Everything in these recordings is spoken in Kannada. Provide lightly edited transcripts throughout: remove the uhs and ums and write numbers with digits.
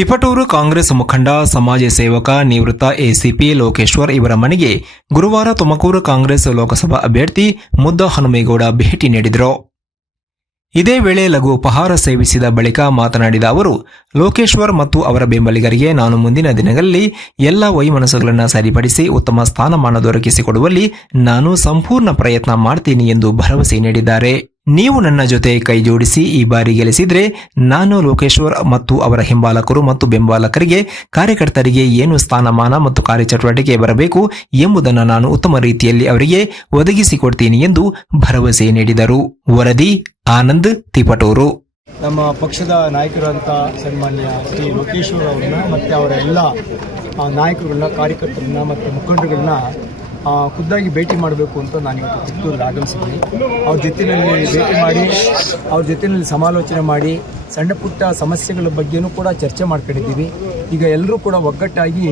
ತಿಪಟೂರು ಕಾಂಗ್ರೆಸ್ ಮುಖಂಡ ಸಮಾಜ ಸೇವಕ ನಿವೃತ್ತ ಎಸಿಪಿ ಲೋಕೇಶ್ವರ್ ಇವರ ಮನೆಗೆ ಗುರುವಾರ ತುಮಕೂರು ಕಾಂಗ್ರೆಸ್ ಲೋಕಸಭಾ ಅಭ್ಯರ್ಥಿ ಮುದ್ದ ಹನುಮೇಗೌಡ ಭೇಟಿ ನೀಡಿದರು. ಇದೇ ವೇಳೆ ಲಘು ಉಪಹಾರ ಸೇವಿಸಿದ ಬಳಿಕ ಮಾತನಾಡಿದ ಅವರು, ಲೋಕೇಶ್ವರ್ ಮತ್ತು ಅವರ ಬೆಂಬಲಿಗರಿಗೆ ನಾನು ಮುಂದಿನ ದಿನಗಳಲ್ಲಿ ಎಲ್ಲ ವೈಮನಸ್ಸುಗಳನ್ನು ಸರಿಪಡಿಸಿ ಉತ್ತಮ ಸ್ಥಾನಮಾನ ದೊರಕಿಸಿಕೊಡುವಲ್ಲಿ ನಾನು ಸಂಪೂರ್ಣ ಪ್ರಯತ್ನ ಮಾಡ್ತೀನಿ ಎಂದು ಭರವಸೆ ನೀಡಿದ್ದಾರೆ. ನೀವು ನನ್ನ ಜೊತೆ ಕೈ ಜೋಡಿಸಿ ಈ ಬಾರಿ ಗೆಲ್ಲಿಸಿದ್ರೆ ನಾನು ಲೋಕೇಶ್ವರ್ ಮತ್ತು ಅವರ ಹಿಂಬಾಲಕರು ಮತ್ತು ಬೆಂಬಲಕರಿಗೆ ಕಾರ್ಯಕರ್ತರಿಗೆ ಏನು ಸ್ಥಾನಮಾನ ಮತ್ತು ಕಾರ್ಯಚಟುವಟಿಕೆ ಬರಬೇಕು ಎಂಬುದನ್ನು ನಾನು ಉತ್ತಮ ರೀತಿಯಲ್ಲಿ ಅವರಿಗೆ ಒದಗಿಸಿಕೊಡ್ತೀನಿ ಎಂದು ಭರವಸೆ ನೀಡಿದರು. ವರದಿ ಆನಂದ್, ತಿಪಟೂರು. ನಮ್ಮ ಪಕ್ಷದ ನಾಯಕರಂತ ಸನ್ಮಾನ್ಯ ಶ್ರೀ ಲೋಕೇಶ್ವರ್ ಅವರನ್ನ ಮತ್ತು ಅವರ ಎಲ್ಲ ನಾಯಕರುಗಳನ್ನ, ಕಾರ್ಯಕರ್ತರನ್ನ ಮತ್ತು ಮುಖಂಡರುಗಳನ್ನ ಖುದ್ದಾಗಿ ಭೇಟಿ ಮಾಡಬೇಕು ಅಂತ ನಾನು ಇವತ್ತು ತಿಪಟೂರಿಗೆ ಆಗಮಿಸಿದ್ದೀನಿ. ಅವ್ರ ಜೊತೆಯಲ್ಲಿ ಭೇಟಿ ಮಾಡಿ, ಅವ್ರ ಜೊತೆಯಲ್ಲಿ ಸಮಾಲೋಚನೆ ಮಾಡಿ, ಸಣ್ಣ ಪುಟ್ಟ ಸಮಸ್ಯೆಗಳ ಬಗ್ಗೆನೂ ಕೂಡ ಚರ್ಚೆ ಮಾಡ್ಕೊಂಡಿದ್ದೀವಿ. ಈಗ ಎಲ್ಲರೂ ಕೂಡ ಒಗ್ಗಟ್ಟಾಗಿ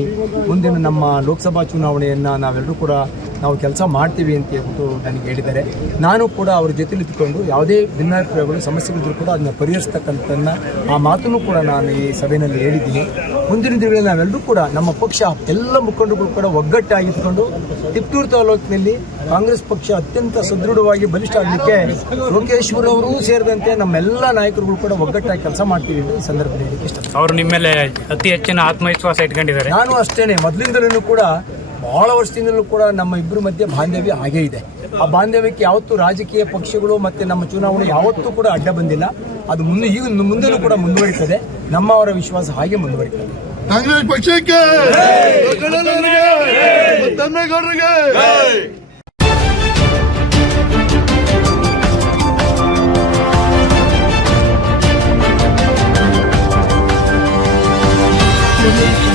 ಮುಂದಿನ ನಮ್ಮ ಲೋಕಸಭಾ ಚುನಾವಣೆಯನ್ನು ನಾವೆಲ್ಲರೂ ಕೂಡ ನಾವು ಕೆಲಸ ಮಾಡ್ತೀವಿ ಅಂತ ಹೇಳ್ಬಿಟ್ಟು ನನಗೆ ಹೇಳಿದ್ದಾರೆ. ನಾನು ಕೂಡ ಅವ್ರ ಜೊತೆಲಿ ಇದ್ದುಕೊಂಡು ಯಾವುದೇ ಭಿನ್ನಾಭಿಪ್ರಾಯಗಳು ಸಮಸ್ಯೆಗಳಿದ್ರು ಕೂಡ ಅದನ್ನ ಪರಿಹರಿಸ್ತಕ್ಕಂಥದ್ದನ್ನ ಆ ಮಾತನ್ನು ಕೂಡ ನಾನು ಈ ಸಭೆಯಲ್ಲಿ ಹೇಳಿದ್ದೀನಿ. ಮುಂದಿನ ದಿನಗಳಲ್ಲಿ ನಾವೆಲ್ಲರೂ ಕೂಡ ನಮ್ಮ ಪಕ್ಷ ಎಲ್ಲ ಮುಖಂಡರುಗಳು ಕೂಡ ಒಗ್ಗಟ್ಟಾಗಿದ್ದುಕೊಂಡು ತಿಪಟೂರು ತಾಲೂಕಿನಲ್ಲಿ ಕಾಂಗ್ರೆಸ್ ಪಕ್ಷ ಅತ್ಯಂತ ಸದೃಢವಾಗಿ ಬಲಿಷ್ಠ ಆಗಲಿಕ್ಕೆ ಲೋಕೇಶ್ವರ್ ಅವರೂ ಸೇರಿದಂತೆ ನಮ್ಮೆಲ್ಲ ನಾಯಕರುಗಳು ಕೂಡ ಒಗ್ಗಟ್ಟಾಗಿ ಕೆಲಸ ಮಾಡ್ತೀವಿ ಅಂತ ಈ ಸಂದರ್ಭದಲ್ಲಿ ಇಷ್ಟ. ಅವರು ನಿಮ್ಮ ಮೇಲೆ ಅತಿ ಹೆಚ್ಚಿನ ಆತ್ಮವಿಶ್ವಾಸ ಇಟ್ಕೊಂಡಿದ್ದಾರೆ. ನಾನು ಅಷ್ಟೇನೆ, ಮೊದಲಿಂದಲೂ ಕೂಡ ಬಹಳ ವರ್ಷದಿಂದಲೂ ಕೂಡ ನಮ್ಮ ಇಬ್ಬರ ಮಧ್ಯೆ ಬಾಂಧವ್ಯ ಹಾಗೇ ಇದೆ. ಆ ಬಾಂಧವ್ಯಕ್ಕೆ ಯಾವತ್ತೂ ರಾಜಕೀಯ ಪಕ್ಷಗಳು ಮತ್ತು ನಮ್ಮ ಚುನಾವಣೆ ಯಾವತ್ತೂ ಕೂಡ ಅಡ್ಡ ಬಂದಿಲ್ಲ. ಅದು ಮುಂದೆನೂ ಕೂಡ ಮುಂದುವರಿತದೆ. ನಮ್ಮವರ ವಿಶ್ವಾಸ ಹಾಗೆ ಮುಂದುವರಿತದೆ. ಕಾಂಗ್ರೆಸ್ ಪಕ್ಷಕ್ಕೆ Thank you.